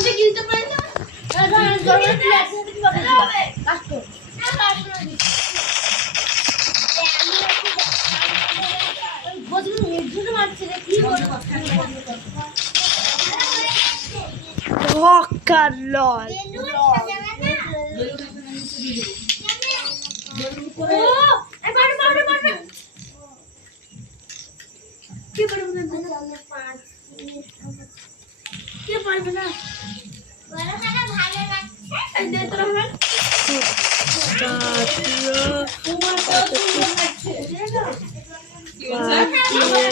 নিচে কিনতে পারি না জলের গ্লাস কিভাবে হবে কাট কর বজরু একজন মারছে রে কি বলবো হকালল কি করব না আমরা 5 কি পারবে না বড় খানা ভালো লাগছে এই দে তোরা হল তোমার কত সুন্দর লাগছে কি হচ্ছে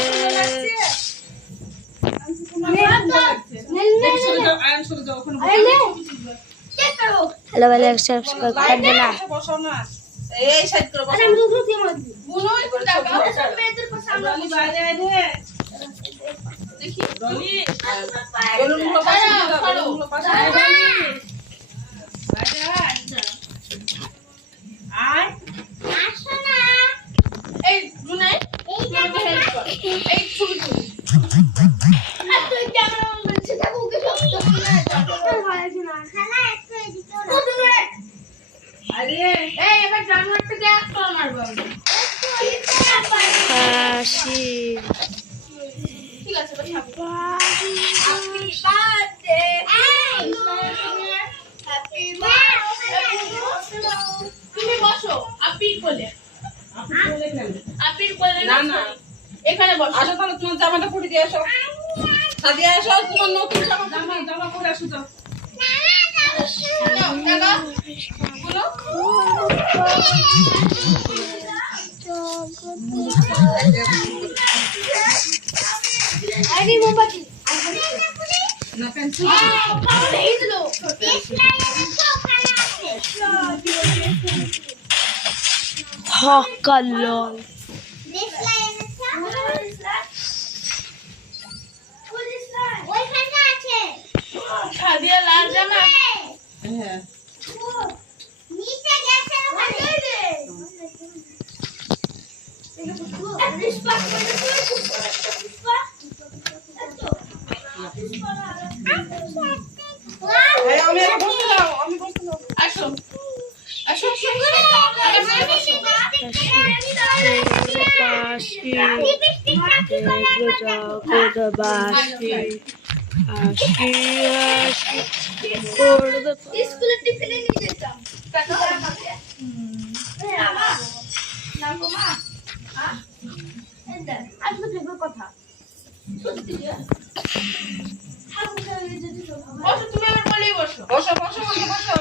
হ্যালো ভাই সাবস্ক্রাইব করে দেনা এই সাইড করে বসো আমি দুধ দিয়ে মার বুনো একটু টাকা সব মেয়েদের পাশে আমরা ডলি বাইরে আয় দে দেখি ডলি বেলুনগুলো পাশে দাও বেলুনগুলো পাশে দাও ডলি বাইরে আয় আয় আসো না এই জুনাই এই আমাকে হেল্প কর এই ছবি তুলি আর তুই ক্যামেরা অন করছিস দেখো ওকে সব তো না ভালো না খালা একটু এদিকে কত দূরে আরে এই এবার জানোয়ারটা দেখ তো মারবো হাসি ঠিক আছে এবার থাকো হ্যাপি বার্থডে হ্যাপি বার্থডে তুমি বসো আপির কোলে আপির কোলে কেন আপির কোলে না না এখানে বসো আসো তাহলে তোমার জামাটা পরে দিয়ে আসো সাদিয়া আসো তোমার নতুন জামা পরে আসো যাও টাকা বলো আরে মোমবাতি না পেন্সিল কামড়ে দিল হকালল সাদিয়া লাল জামা হ্যাঁ নিচে গেছে এই আমি আর বসতে দাও আমি বসতে দাও আসো আসো পাশি জগৎবাসী হাসি হাসি করবে স্কুলে টিফিনে নিয়ে যেতাম কথা সত্যি বসো তুমি আমার কোলেই বসো বসো বসো বসো বসো